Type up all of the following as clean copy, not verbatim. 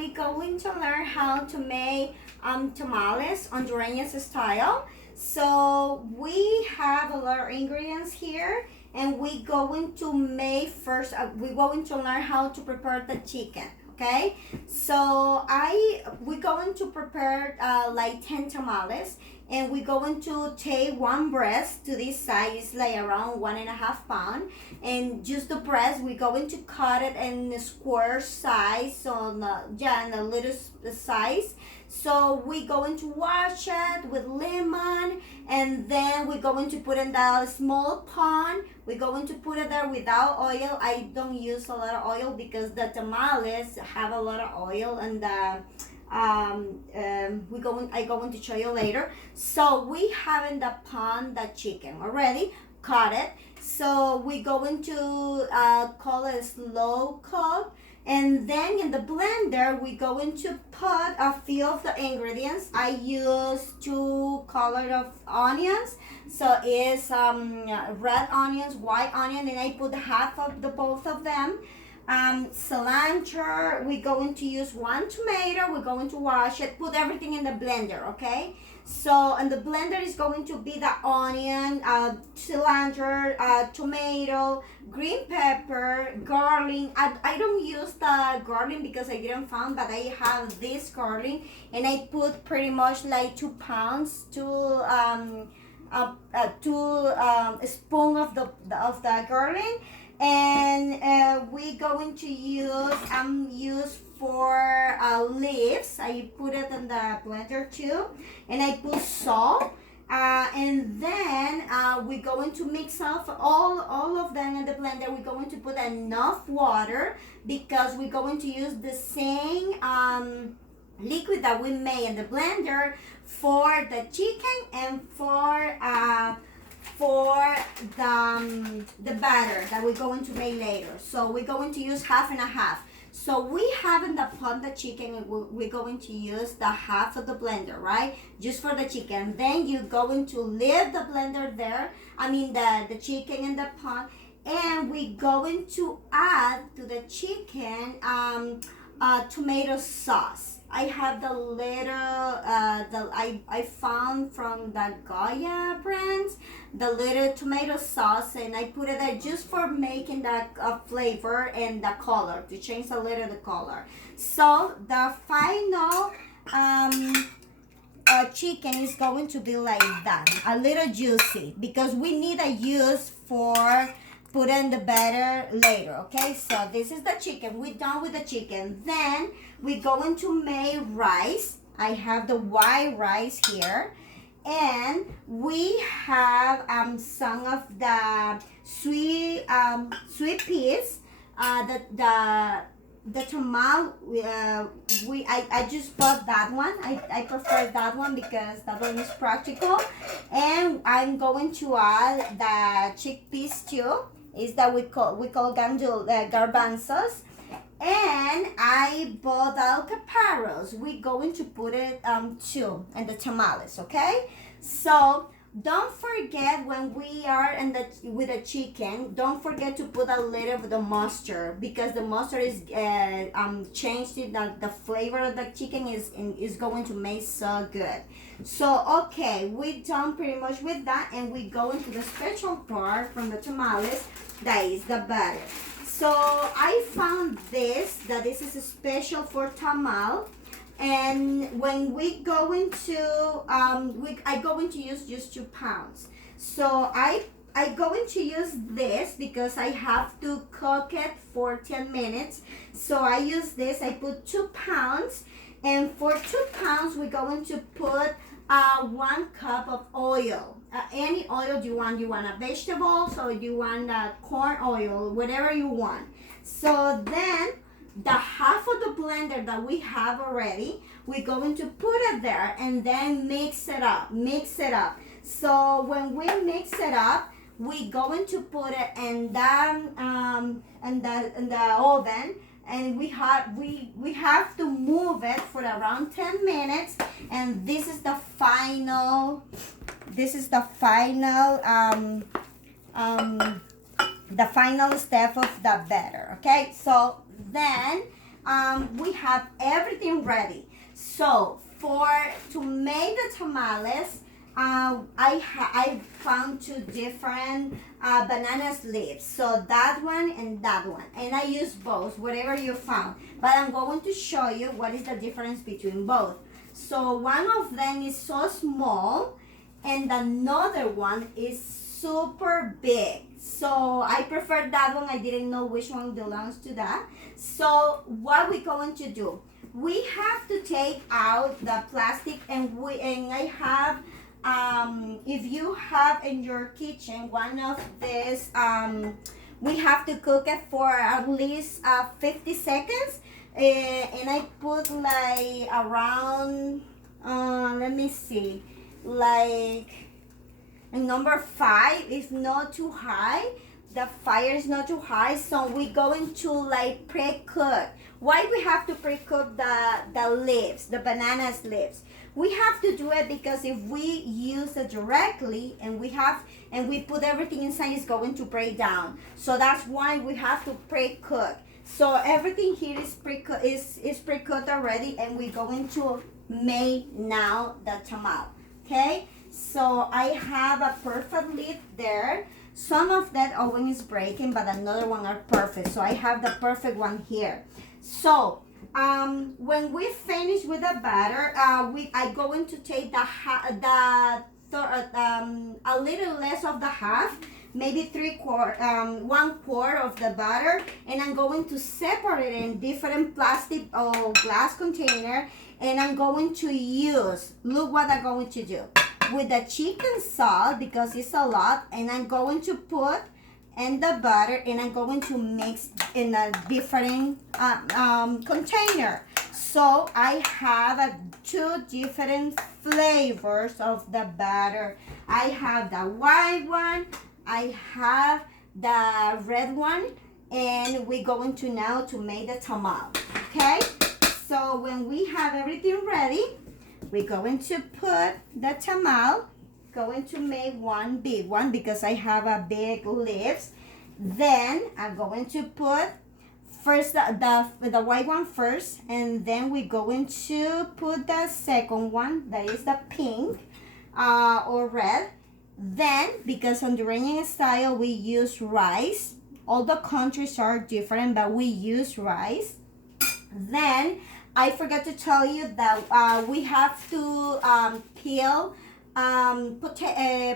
we're going to learn how to make tamales Honduran style. So we have a lot of ingredients here, and we're going to make first. We're going to learn how to prepare the chicken. Okay, so we're going to prepare like 10 tamales, and we're going to take one breast to this size, like around 1.5 pounds, and just the breast we're going to cut it in a square size, on in a little size. So we're going to wash it with lemon, and then we're going to put in the small pan. We're going to put it there without oil. I don't use a lot of oil because the tamales have a lot of oil, and I'm going to show you later. So we have in the pan the chicken already cut it. So we're going to call it slow cook. And then in the blender, we're going to put a few of the ingredients. I use 2 colors of onions. So it's red onions, white onion, and I put half of both of them. Cilantro, we're going to use 1 tomato. We're going to wash it, put everything in the blender, okay? So, and the blender is going to be the onion, cilantro, tomato, green pepper, garlic. I don't use the garlic because I didn't find, but I have this garlic, and I put pretty much like 2 pounds, 2 spoon of the garlic. And we're going to use 4 leaves. I put it in the blender too, and I put salt. And then we're going to mix up all of them in the blender. We're going to put enough water because we're going to use the same liquid that we made in the blender for the chicken and for the batter that we're going to make later. So we're going to use half and a half. So we have in the pot the chicken, we're going to use the half of the blender, right? Just for the chicken. Then you're going to leave the blender there, the chicken in the pot, and we're going to add to the chicken tomato sauce. I have the little, I found from the Goya brands, the little tomato sauce, and I put it there just for making the flavor and the color, to change a little the color. So the final chicken is going to be like that, a little juicy, because we need a use for put in the batter later, okay? So this is the chicken. We're done with the chicken. Then we're going to make rice. I have the white rice here, and we have some of the sweet peas. The tamal, I just bought that one. I prefer that one because that one is practical. And I'm going to add the chickpeas too. Is that we call garbanzos. And I bought alcaparros. We're going to put it too in the tamales, okay? So don't forget, when we are with the chicken, don't forget to put a little of the mustard, because the mustard is changed it. The flavor of the chicken is going to make so good. So okay, we're done pretty much with that, and we go into the special part from the tamales, that is the batter. So I found this is special for tamal. And when we go into, I going to use just 2 pounds. So I going to use this because I have to cook it for 10 minutes. So I use this. I put 2 pounds, and for 2 pounds we're going to put 1 cup of oil. Any oil you want. You want a vegetable, so you want corn oil, whatever you want. So then the half of the blender that we have already, we're going to put it there and then mix it up. So when we mix it up, we're going to put it in the oven, and we have to move it for around 10 minutes. And this is the final step of the batter. Okay, so then we have everything ready. So to make the tamales, I found two different banana leaves. So that one and that one. And I use both, whatever you found. But I'm going to show you what is the difference between both. So one of them is so small and another one is super big. So I prefer that one. I didn't know which one belongs to that. So what we're going to do, we have to take out the plastic, and I have if you have in your kitchen one of this, we have to cook it for at least 50 seconds, and I put like around let me see, like number 5 is not too high. The fire is not too high, so we're going to like pre-cook. Why we have to pre-cook the leaves, the banana leaves? We have to do it because if we use it directly and we put everything inside, it's going to break down. So that's why we have to pre-cook. So everything here is pre-cooked already, and we're going to make now the tamal. Okay? So I have a perfect leaf there. Some of that oven is breaking, but another one are perfect. So I have the perfect one here. So when we finish with the batter, I going to take a little less of the half, maybe 1/4 of the batter, and I'm going to separate it in different plastic or glass container, and I'm going to use, look what I'm going to do with the chicken salt, because it's a lot, and I'm going to put in the butter, and I'm going to mix in a different container. So I have 2 different flavors of the batter. I have the white one, I have the red one, and we're going to now to make the tamal. Okay, so when we have everything ready, we're going to put the tamal, going to make one big one because I have a big leaves. Then I'm going to put first the white one first, and then we're going to put the second one, that is the pink or red. Then, because Honduranian style, we use rice. All the countries are different, but we use rice. Then I forgot to tell you that we have to peel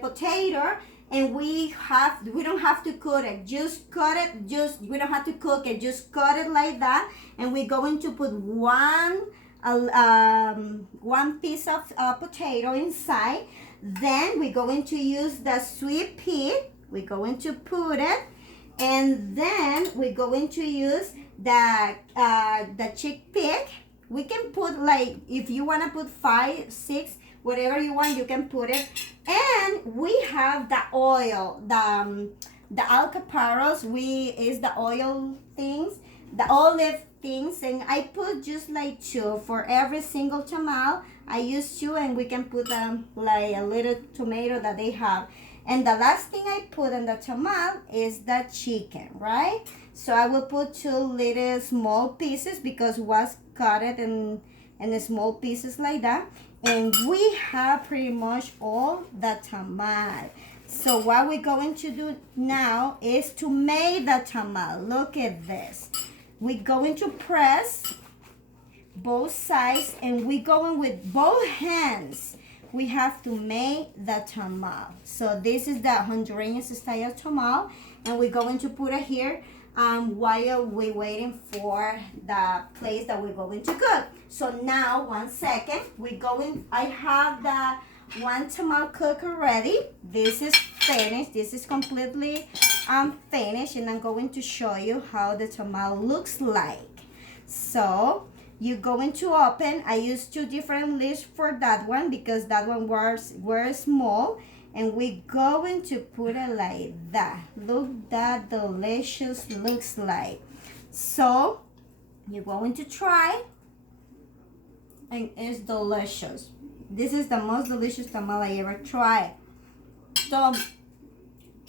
potato, and we don't have to cut it. Just cut it. We don't have to cook it. Just cut it like that. And we're going to put one piece of potato inside. Then we're going to use the sweet pea. We're going to put it, and then we're going to use the chickpea. We can put, like, if you want to put 5, 6, whatever you want, you can put it. And we have the oil, the alcaparros. Is the oil things, the olive things, and I put just like 2 for every single tamal. I use 2, and we can put like a little tomato that they have. And the last thing I put in the tamal is the chicken, right? So I will put 2 little small pieces because was cut it in the small pieces like that. And we have pretty much all the tamal. So what we're going to do now is to make the tamal. Look at this. We're going to press both sides, and we're going with both hands. We have to make the tamal. So this is the Honduran style tamal, and we're going to put it here while we're waiting for the place that we're going to cook. So now, 1 second, I have the one tamal cooked already. This is finished. This is completely finished, and I'm going to show you how the tamal looks like. So you're going to open. I used 2 different leaves for that one because that one was small, and we're going to put it like that. Look, that delicious looks like. So you're going to try, and it's delicious. This is the most delicious tamal I ever tried. So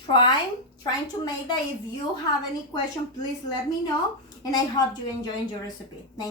trying to make that. If you have any question, please let me know. and I hope you enjoyed your recipe. Thank